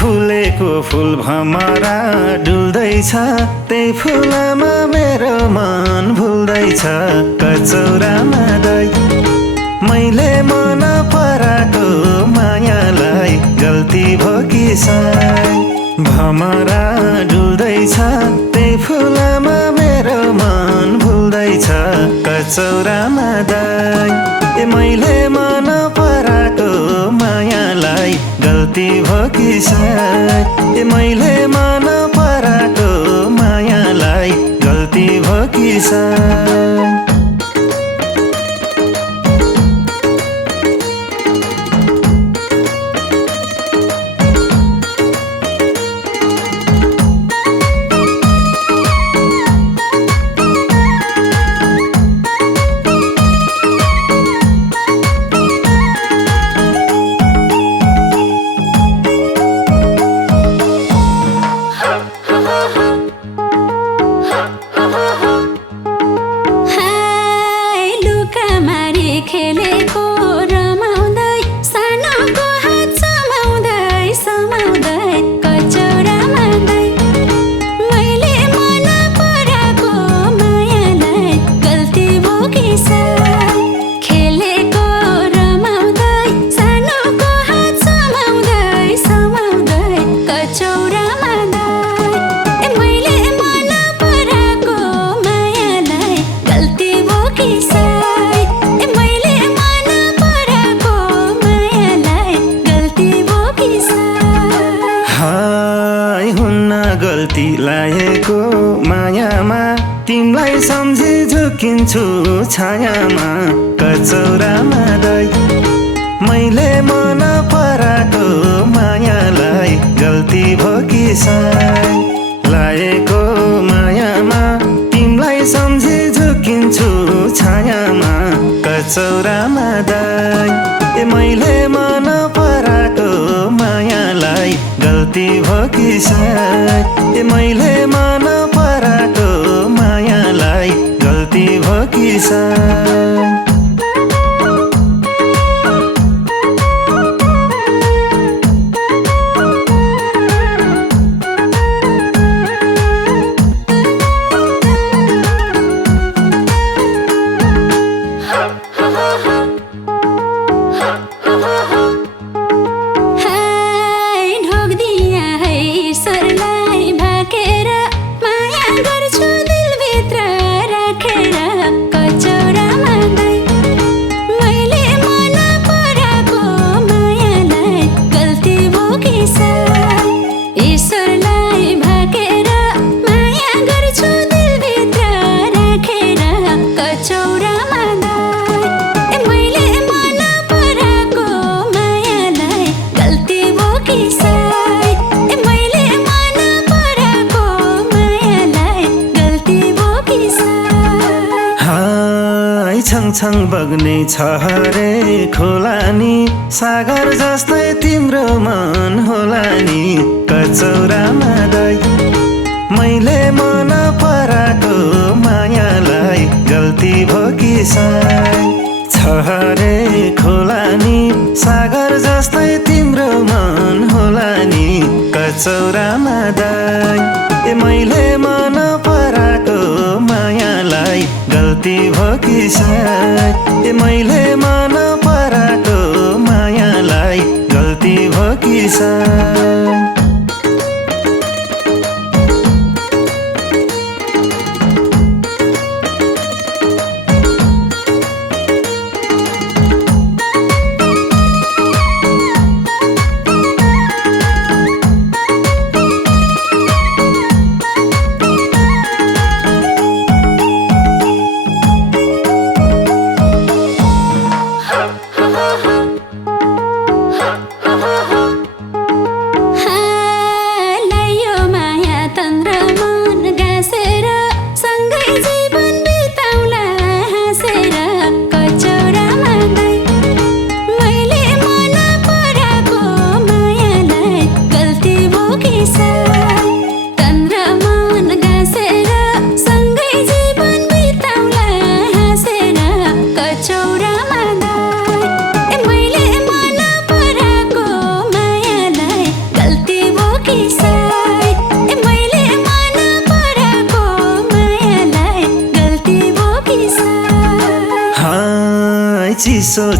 फुलेको फुल भमरा डुल्दैछ, त्यही फुलमा मेरो मन भुल्दैछ। कचौरामा दही मैले मन पराको मायालाई गल्ती भो कि सायद। भमरा डुल्दैछ, त्यही फुलमा मेरो मन भुल्दैछ। कचौरामा दही मैले मन पराको मायालाई गल्ती भो कि सायद। मैले मन पराको मायालाई गल्ती भो कि सायद। खेलेको रमाउँदै सानोको हात समाउँदै समाउँदै कचौरामा दही मैले मन पराको मायालाई गल्ती भो कि सायद। खेलेको रमाउँदै सानोको हात समाउँदै समाउँदै कचौरामा दही मैले मन पराको मायालाई गल्ती भो कि सायद। गल्ती लागेको मायामा तिमीलाई सम्झी झुकिन्छु छायामा। कचौरामा दही मैले मन पराको मायालाई गल्ती भो कि सायद। लागेको मायामा तिमीलाई सम्झी झुकिन्छु छायामा। कचौरामा दही मैले मन पराको मायालाई गल्ती भो कि सायद। मैले मन पराको मायालाई गल्ती भो कि सायद। छङछङ बग्ने छ हरे खोला नि, सागर जस्तै तिम्रो मन होला नि। कचौरामा दही मैले मन पराको मायालाई गल्ती भो कि सायद। छ हरे खोला नि, सागर जस्तै तिम्रो मन होला नि। कचौरामा दही मैले मन पराको मायालाई गल्ती भो कि सायद। मैले मन पराको मायालाई गल्ती भो कि सायद।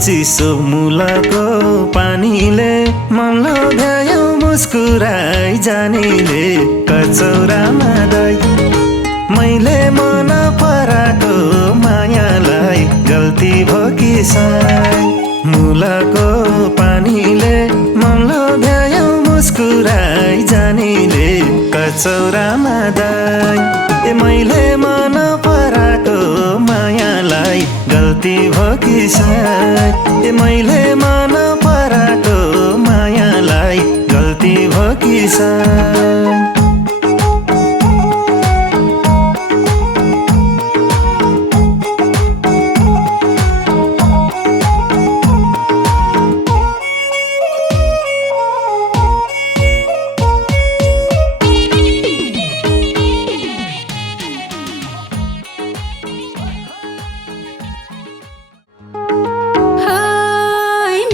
चिसो मुलाको पानीले मन लोभ्यायो मुस्कुराई जानेले कचौरामा दही मैले मन पराको मायालाई गल्ती भो कि सायद मुलाको पानीले मन लोभ्यायो मुस्कुराई जानेले कचौरामा दही ए मैले मन पराको मायालाई गल्ती भो कि सायद ए मैले मन पराको मायालाई गल्ती भो कि सायद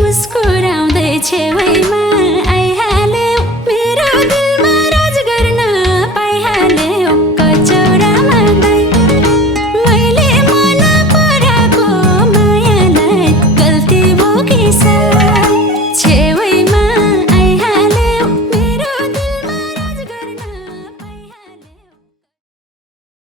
मुस्कुराउँदै छेउमा